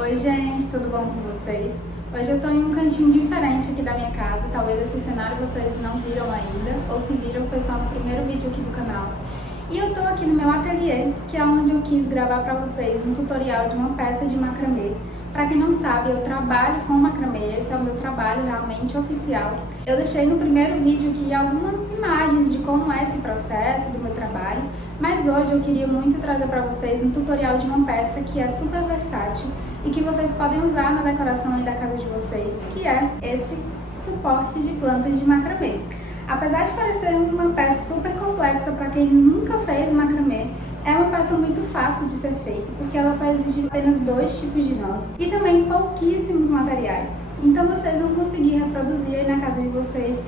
Oi gente, tudo bom com vocês? Hoje eu tô em um cantinho diferente aqui da minha casa, talvez esse cenário vocês não viram ainda, ou se viram foi só no primeiro vídeo aqui do canal. E eu tô aqui no meu ateliê, que é onde eu quis gravar pra vocês um tutorial de uma peça de macramê. Pra quem não sabe, eu trabalho com macramê, esse é o meu trabalho realmente oficial. Eu deixei no primeiro vídeo aqui algumas imagens de como é esse processo do meu trabalho, mas hoje eu queria muito trazer pra vocês um tutorial de uma peça que é super versátil e que vocês podem usar na decoração aí da casa de vocês, que é esse suporte de plantas de macramê. Apesar de parecer uma peça super complexa para quem nunca fez macramê, é uma peça muito fácil de ser feita, porque ela só exige apenas 2 tipos de nós e também pouquíssimos materiais. Então vocês vão conseguir reproduzir aí na casa de vocês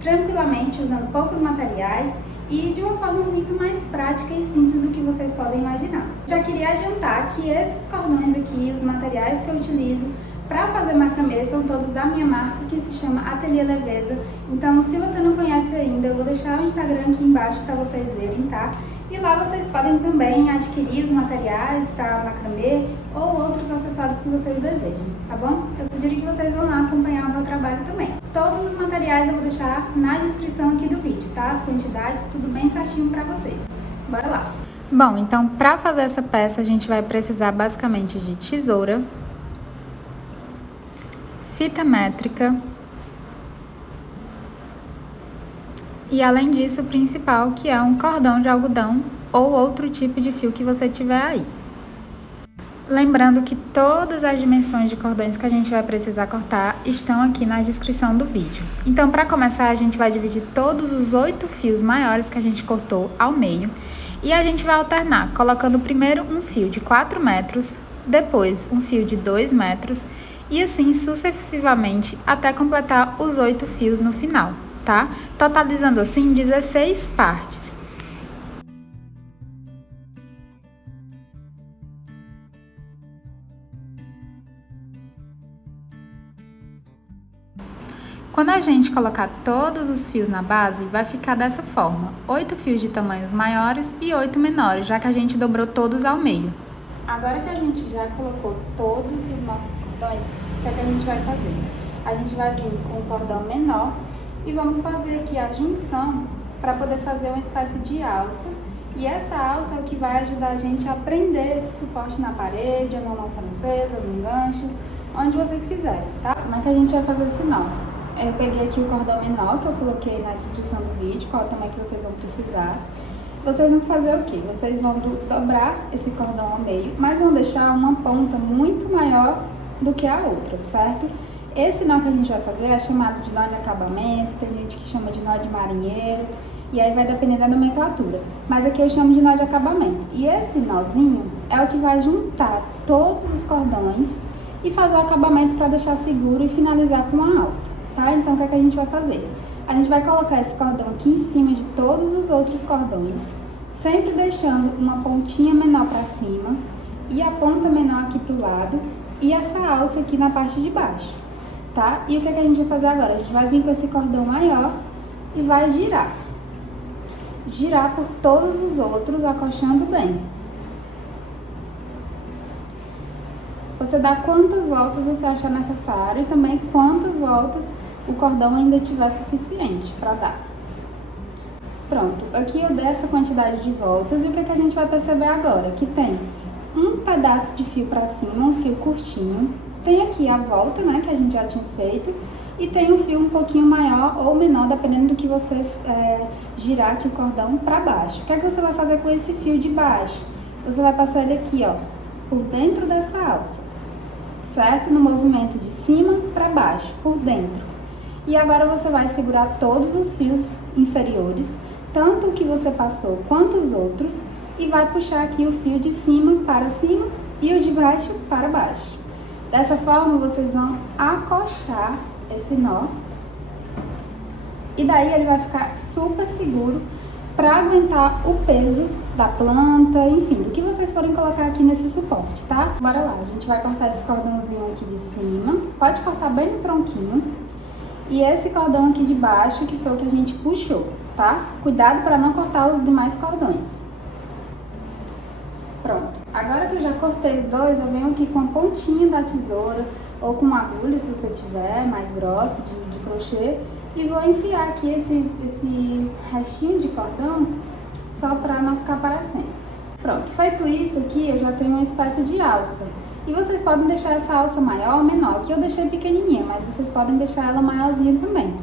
tranquilamente, usando poucos materiais e de uma forma muito mais prática e simples do que vocês podem imaginar. Já queria adiantar que esses cordões aqui, os materiais que eu utilizo para fazer macramê são todos da minha marca, que se chama Ateliê Leveza. Então, se você não conhece ainda, eu vou deixar o Instagram aqui embaixo para vocês verem, tá? E lá vocês podem também adquirir os materiais para macramê ou outros acessórios que vocês desejem, tá bom? Eu sugiro que vocês vão lá acompanhar o meu trabalho também. Todos os materiais eu vou deixar na descrição aqui do vídeo, tá? As quantidades, tudo bem certinho para vocês. Bora lá! Bom, então para fazer essa peça a gente vai precisar basicamente de tesoura, fita métrica e, além disso, o principal, que é um cordão de algodão ou outro tipo de fio que você tiver aí. Lembrando que todas as dimensões de cordões que a gente vai precisar cortar estão aqui na descrição do vídeo. Então, para começar, a gente vai dividir todos os 8 fios maiores que a gente cortou ao meio e a gente vai alternar, colocando primeiro um fio de 4 metros, depois um fio de 2 metros e assim sucessivamente até completar os 8 fios no final, tá? Totalizando assim 16 partes. Quando a gente colocar todos os fios na base, vai ficar dessa forma: 8 fios de tamanhos maiores e 8 menores, já que a gente dobrou todos ao meio. Agora que a gente já colocou todos os nossos cordões, o que é que a gente vai fazer? A gente vai vir com o cordão menor e vamos fazer aqui a junção para poder fazer uma espécie de alça. E essa alça é o que vai ajudar a gente a prender esse suporte na parede, ou numa mão francesa, ou num gancho, onde vocês quiserem, tá? Como é que a gente vai fazer esse nó? Eu peguei aqui o cordão menor que eu coloquei na descrição do vídeo, qual tamanho que vocês vão precisar. Vocês vão fazer o quê? Vocês vão dobrar esse cordão ao meio, mas vão deixar uma ponta muito maior do que a outra, certo? Esse nó que a gente vai fazer é chamado de nó de acabamento, tem gente que chama de nó de marinheiro, e aí vai depender da nomenclatura. Mas aqui eu chamo de nó de acabamento. E esse nozinho é o que vai juntar todos os cordões e fazer o acabamento para deixar seguro e finalizar com uma alça, tá? Então o que é que a gente vai fazer? A gente vai colocar esse cordão aqui em cima de todos os outros cordões, sempre deixando uma pontinha menor para cima e a ponta menor aqui pro lado e essa alça aqui na parte de baixo, tá? E o que é que a gente vai fazer agora? A gente vai vir com esse cordão maior e vai girar. Girar por todos os outros, acochando bem. Você dá quantas voltas você achar necessário e também quantas voltas o cordão ainda tiver suficiente para dar. Pronto, aqui eu dei essa quantidade de voltas e o que é que a gente vai perceber agora? Que tem um pedaço de fio para cima, um fio curtinho, tem aqui a volta, né, que a gente já tinha feito, e tem um fio um pouquinho maior ou menor, dependendo do que você girar aqui o cordão para baixo. O que é que você vai fazer com esse fio de baixo? Você vai passar ele aqui, ó, por dentro dessa alça, certo? No movimento de cima para baixo, por dentro. E agora você vai segurar todos os fios inferiores, tanto o que você passou quanto os outros, e vai puxar aqui o fio de cima para cima e o de baixo para baixo. Dessa forma vocês vão acochar esse nó e daí ele vai ficar super seguro para aguentar o peso da planta, enfim, do que vocês forem colocar aqui nesse suporte, tá? Bora lá, a gente vai cortar esse cordãozinho aqui de cima, pode cortar bem no tronquinho. E esse cordão aqui de baixo, que foi o que a gente puxou, tá? Cuidado para não cortar os demais cordões. Pronto, agora que eu já cortei os dois, eu venho aqui com a pontinha da tesoura ou com uma agulha, se você tiver, mais grossa, de crochê, e vou enfiar aqui esse restinho de cordão só para não ficar aparecendo. Pronto, feito isso aqui, eu já tenho uma espécie de alça. E vocês podem deixar essa alça maior ou menor, que eu deixei pequenininha, mas vocês podem deixar ela maiorzinha também.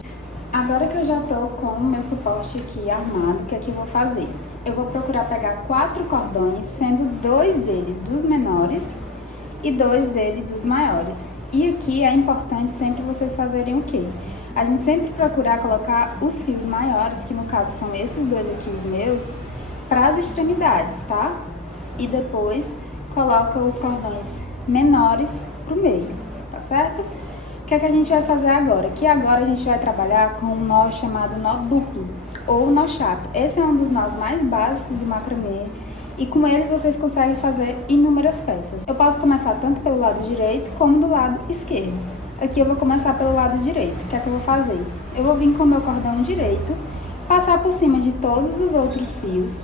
Agora que eu já tô com o meu suporte aqui armado, o que é que eu vou fazer? Eu vou procurar pegar 4 cordões, sendo 2 deles dos menores e 2 deles dos maiores. E aqui é importante sempre vocês fazerem o quê? A gente sempre procurar colocar os fios maiores, que no caso são esses dois aqui, os meus, para as extremidades, tá? E depois coloca os cordões menores pro meio, tá certo? O que é que a gente vai fazer agora? Que agora a gente vai trabalhar com um nó chamado nó duplo ou nó chato. Esse é um dos nós mais básicos do macramê e com eles vocês conseguem fazer inúmeras peças. Eu posso começar tanto pelo lado direito como do lado esquerdo. Aqui eu vou começar pelo lado direito. O que é que eu vou fazer? Eu vou vir com o meu cordão direito, passar por cima de todos os outros fios,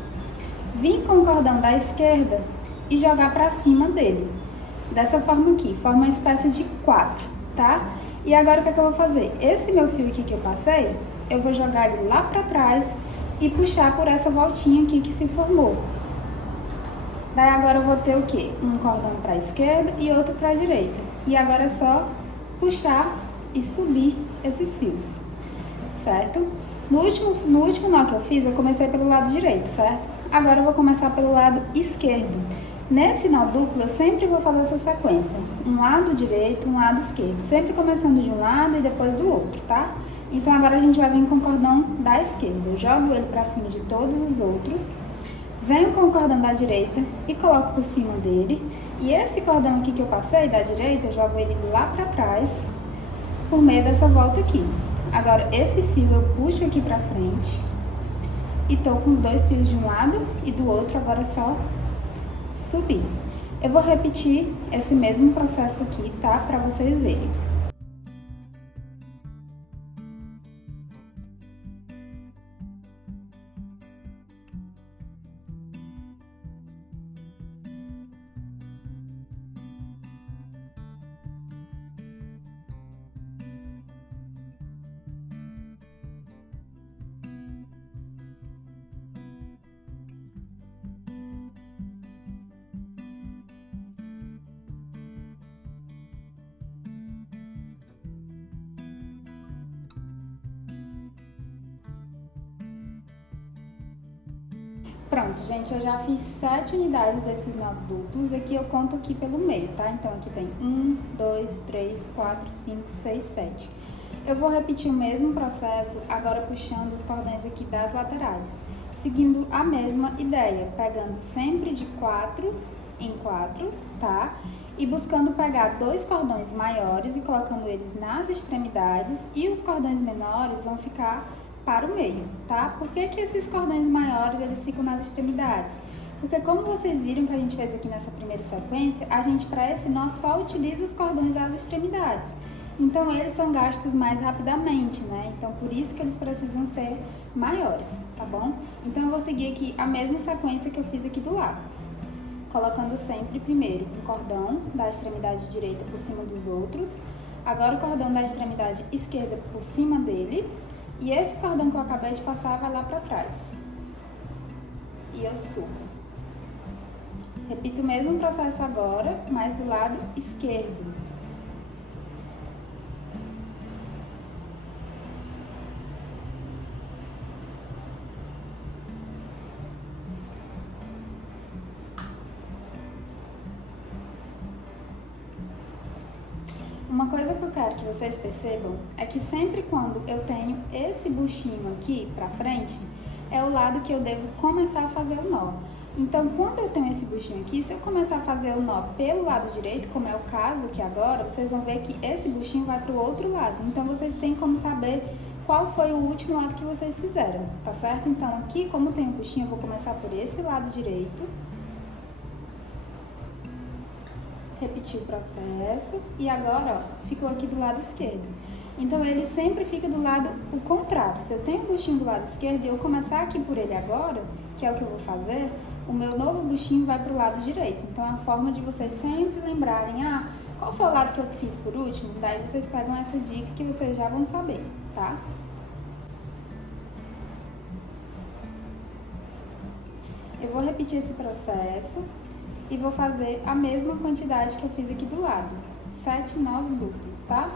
vir com o cordão da esquerda e jogar para cima dele. Dessa forma aqui, forma uma espécie de 4. Tá? E agora o que é que eu vou fazer? Esse meu fio aqui que eu passei, eu vou jogar ele lá pra trás e puxar por essa voltinha aqui que se formou. Daí agora eu vou ter o quê? Um cordão pra esquerda e outro pra direita. E agora é só puxar e subir esses fios, certo? No último nó que eu fiz, eu comecei pelo lado direito, certo? Agora eu vou começar pelo lado esquerdo. Nesse nó duplo, eu sempre vou fazer essa sequência, um lado direito, um lado esquerdo, sempre começando de um lado e depois do outro, tá? Então agora a gente vai vir com o cordão da esquerda, eu jogo ele pra cima de todos os outros, venho com o cordão da direita e coloco por cima dele, e esse cordão aqui que eu passei da direita, eu jogo ele lá pra trás, por meio dessa volta aqui. Agora esse fio eu puxo aqui pra frente, e tô com os 2 fios de um lado e do outro, agora só subir. Eu vou repetir esse mesmo processo aqui, tá? Para vocês verem. Pronto, gente, eu já fiz 7 unidades desses nós duplos. Aqui eu conto aqui pelo meio, tá? Então aqui tem 1, 2, 3, 4, 5, 6, 7. Eu vou repetir o mesmo processo, agora puxando os cordões aqui das laterais, seguindo a mesma ideia, pegando sempre de 4 em 4, tá? E buscando pegar 2 cordões maiores e colocando eles nas extremidades, e os cordões menores vão ficar para o meio, tá? Por que que esses cordões maiores, eles ficam nas extremidades? Porque como vocês viram que a gente fez aqui nessa primeira sequência, a gente para esse nó só utiliza os cordões das extremidades. Então eles são gastos mais rapidamente, né? Então por isso que eles precisam ser maiores, tá bom? Então eu vou seguir aqui a mesma sequência que eu fiz aqui do lado. Colocando sempre primeiro um cordão da extremidade direita por cima dos outros. Agora o cordão da extremidade esquerda por cima dele. E esse cordão que eu acabei de passar vai lá pra trás. E eu subo. Repito o mesmo processo agora, mas do lado esquerdo. Uma coisa que eu quero que vocês percebam é que sempre quando eu tenho esse buchinho aqui pra frente, é o lado que eu devo começar a fazer o nó. Então, quando eu tenho esse buchinho aqui, se eu começar a fazer o nó pelo lado direito, como é o caso aqui agora, vocês vão ver que esse buchinho vai pro outro lado. Então, vocês têm como saber qual foi o último lado que vocês fizeram, tá certo? Então, aqui, como tem o buchinho, eu vou começar por esse lado direito. Repetir o processo e agora, ó, ficou aqui do lado esquerdo. Então, ele sempre fica do lado o contrário. Se eu tenho o buchinho do lado esquerdo e eu começar aqui por ele agora, que é o que eu vou fazer, o meu novo buchinho vai para o lado direito. Então, é uma forma de vocês sempre lembrarem, qual foi o lado que eu fiz por último? Daí vocês pegam essa dica que vocês já vão saber, tá? Eu vou repetir esse processo e vou fazer a mesma quantidade que eu fiz aqui do lado. 7 nós duplos, tá?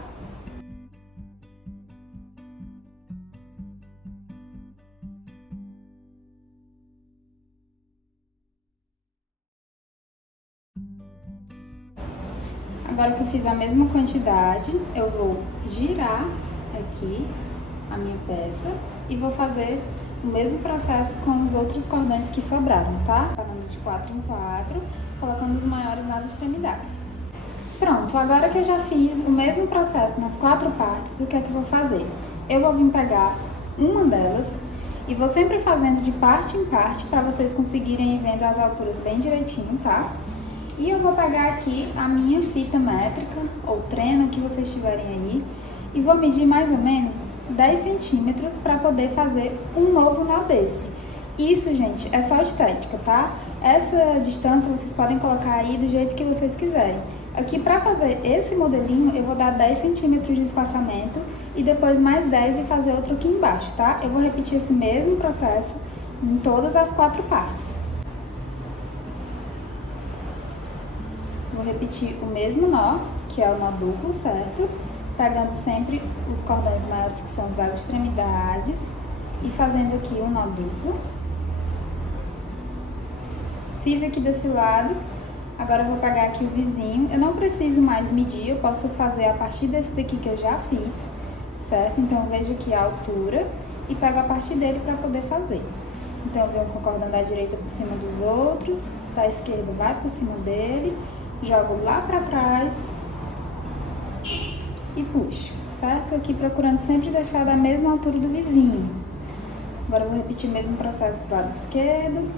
Agora que eu fiz a mesma quantidade, eu vou girar aqui a minha peça e vou fazer o mesmo processo com os outros cordões que sobraram, tá? Parando de 4 em 4, colocando os maiores nas extremidades. Pronto, agora que eu já fiz o mesmo processo nas 4 partes, o que é que eu vou fazer? Eu vou vir pegar uma delas e vou sempre fazendo de parte em parte para vocês conseguirem ir vendo as alturas bem direitinho, tá? E eu vou pegar aqui a minha fita métrica, ou trena, que vocês tiverem aí, e vou medir mais ou menos 10 centímetros para poder fazer um novo nó desse. Isso, gente, é só estética, tá? Essa distância vocês podem colocar aí do jeito que vocês quiserem. Aqui, para fazer esse modelinho, eu vou dar 10 centímetros de espaçamento e depois mais 10 e fazer outro aqui embaixo, tá? Eu vou repetir esse mesmo processo em todas as 4 partes. Vou repetir o mesmo nó, que é o nó duplo, certo? Pegando sempre os cordões maiores, que são das extremidades, e fazendo aqui um nó duplo. Fiz aqui desse lado, agora eu vou pegar aqui o vizinho. Eu não preciso mais medir, eu posso fazer a partir desse daqui que eu já fiz, certo? Então eu vejo aqui a altura e pego a partir dele para poder fazer. Então eu venho com o cordão da direita por cima dos outros, da esquerda vai por cima dele, jogo lá pra trás e puxo, certo? Aqui procurando sempre deixar da mesma altura do vizinho. Agora eu vou repetir o mesmo processo do lado esquerdo.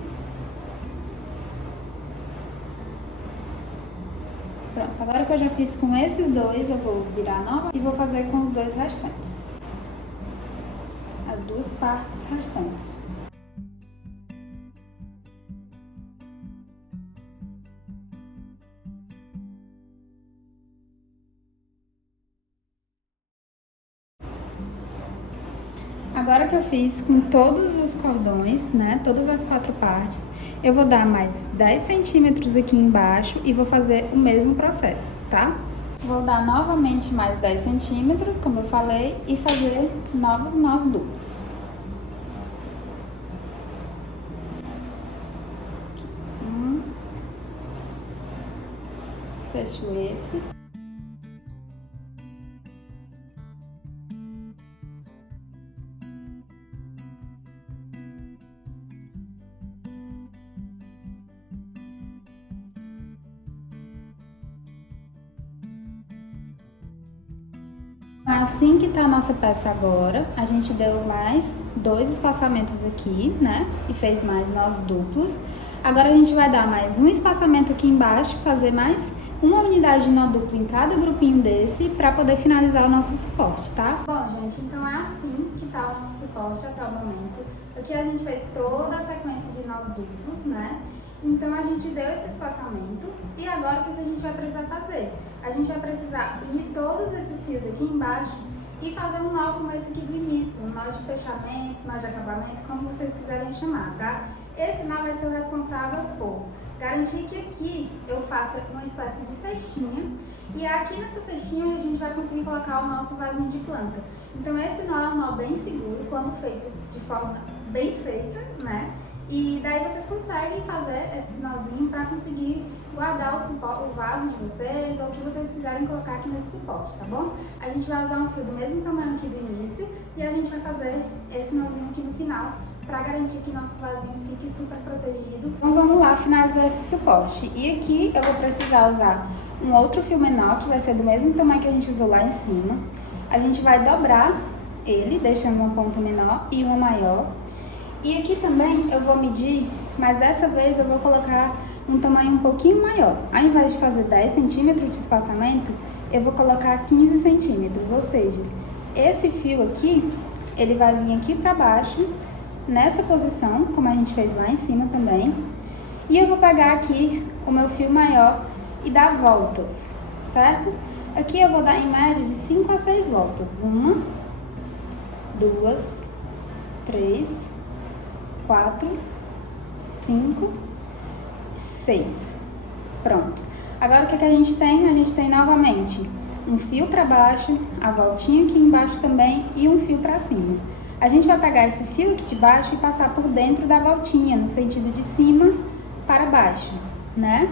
Pronto, agora que eu já fiz com esses dois, eu vou virar nova e vou fazer com os dois restantes. As duas partes restantes. Agora que eu fiz com todos os cordões, né, todas as 4 partes, eu vou dar mais 10 centímetros aqui embaixo e vou fazer o mesmo processo, tá? Vou dar novamente mais 10 centímetros, como eu falei, e fazer novos nós duplos. Fecho esse. Assim que tá a nossa peça agora, a gente deu mais 2 espaçamentos aqui, né? E fez mais nós duplos. Agora a gente vai dar mais um espaçamento aqui embaixo, fazer mais uma unidade de nó duplo em cada grupinho desse para poder finalizar o nosso suporte, tá? Bom, gente, então é assim que tá o nosso suporte até o momento. Aqui a gente fez toda a sequência de nós duplos, né? Então a gente deu esse espaçamento e agora o que a gente vai precisar fazer? A gente vai precisar unir todos esses fios aqui embaixo e fazer um nó como esse aqui do início, um nó de fechamento, nó de acabamento, como vocês quiserem chamar, tá? Esse nó vai ser o responsável por garantir que aqui eu faça uma espécie de cestinha e aqui nessa cestinha a gente vai conseguir colocar o nosso vasinho de planta. Então esse nó é um nó bem seguro, quando feito de forma bem feita, né? E daí vocês conseguem fazer esse nozinho para conseguir guardar o vaso de vocês ou o que vocês quiserem colocar aqui nesse suporte, tá bom? A gente vai usar um fio do mesmo tamanho aqui do início e a gente vai fazer esse nozinho aqui no final para garantir que nosso vasinho fique super protegido. Então vamos lá finalizar esse suporte. E aqui eu vou precisar usar um outro fio menor que vai ser do mesmo tamanho que a gente usou lá em cima. A gente vai dobrar ele, deixando uma ponta menor e uma maior. E aqui também eu vou medir, mas dessa vez eu vou colocar um tamanho um pouquinho maior. Ao invés de fazer 10 centímetros de espaçamento, eu vou colocar 15 centímetros, ou seja, esse fio aqui, ele vai vir aqui pra baixo, nessa posição, como a gente fez lá em cima também, E eu vou pegar aqui o meu fio maior e dar voltas, certo? Aqui eu vou dar em média de 5 a 6 voltas. 1, 2, 3, 4, 5, 6. Pronto. Agora o que a gente tem? A gente tem novamente um fio para baixo, a voltinha aqui embaixo também e um fio para cima. A gente vai pegar esse fio aqui de baixo e passar por dentro da voltinha, no sentido de cima para baixo, né?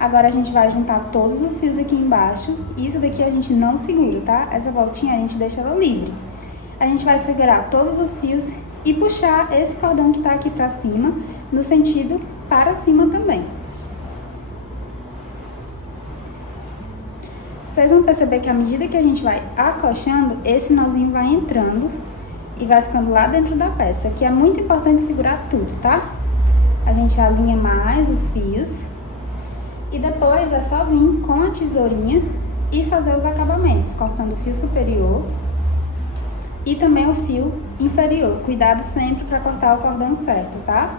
Agora a gente vai juntar todos os fios aqui embaixo. Isso daqui a gente não segura, tá? Essa voltinha a gente deixa ela livre. A gente vai segurar todos os fios e puxar esse cordão que tá aqui pra cima, no sentido para cima também. Vocês vão perceber que à medida que a gente vai acochando, esse nozinho vai entrando e vai ficando lá dentro da peça. Aqui é muito importante segurar tudo, tá? A gente alinha mais os fios e depois é só vir com a tesourinha e fazer os acabamentos, cortando o fio superior e também o fio inferior. Cuidado sempre para cortar o cordão certo, tá?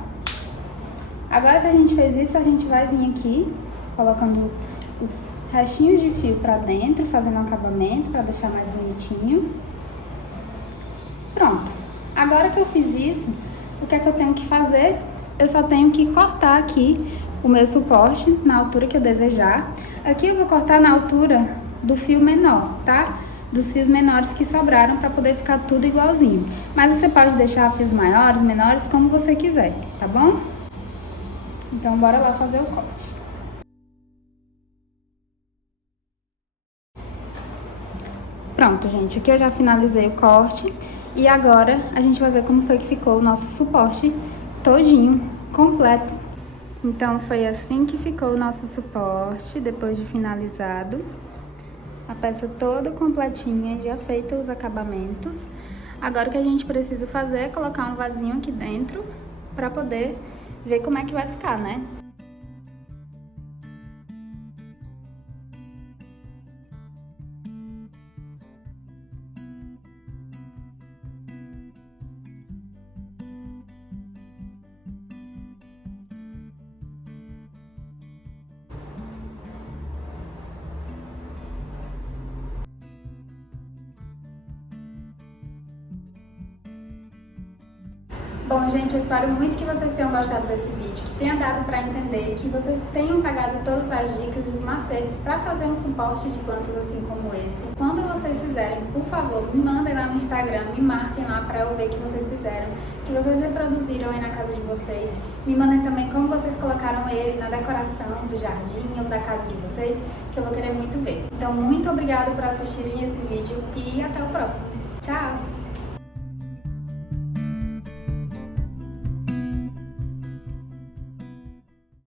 Agora que a gente fez isso, a gente vai vir aqui colocando os restinhos de fio para dentro, fazendo um acabamento para deixar mais bonitinho. Pronto. Agora que eu fiz isso, o que é que eu tenho que fazer? Eu só tenho que cortar aqui o meu suporte na altura que eu desejar. Aqui eu vou cortar na altura do fio menor, tá? Dos fios menores que sobraram para poder ficar tudo igualzinho. Mas você pode deixar fios maiores, menores, como você quiser, tá bom? Então bora lá fazer o corte. Pronto, gente, aqui eu já finalizei o corte e agora a gente vai ver como foi que ficou o nosso suporte todinho, completo. Então foi assim que ficou o nosso suporte depois de finalizado. A peça toda completinha, já feita os acabamentos. Agora o que a gente precisa fazer é colocar um vasinho aqui dentro para poder ver como é que vai ficar, né? Bom, gente, eu espero muito que vocês tenham gostado desse vídeo, que tenha dado para entender, que vocês tenham pegado todas as dicas e os macetes para fazer um suporte de plantas assim como esse. Quando vocês fizerem, por favor, me mandem lá no Instagram, me marquem lá para eu ver que vocês fizeram, que vocês reproduziram aí na casa de vocês. Me mandem também como vocês colocaram ele na decoração do jardim ou da casa de vocês, que eu vou querer muito ver. Então, muito obrigada por assistirem esse vídeo e até o próximo. Tchau!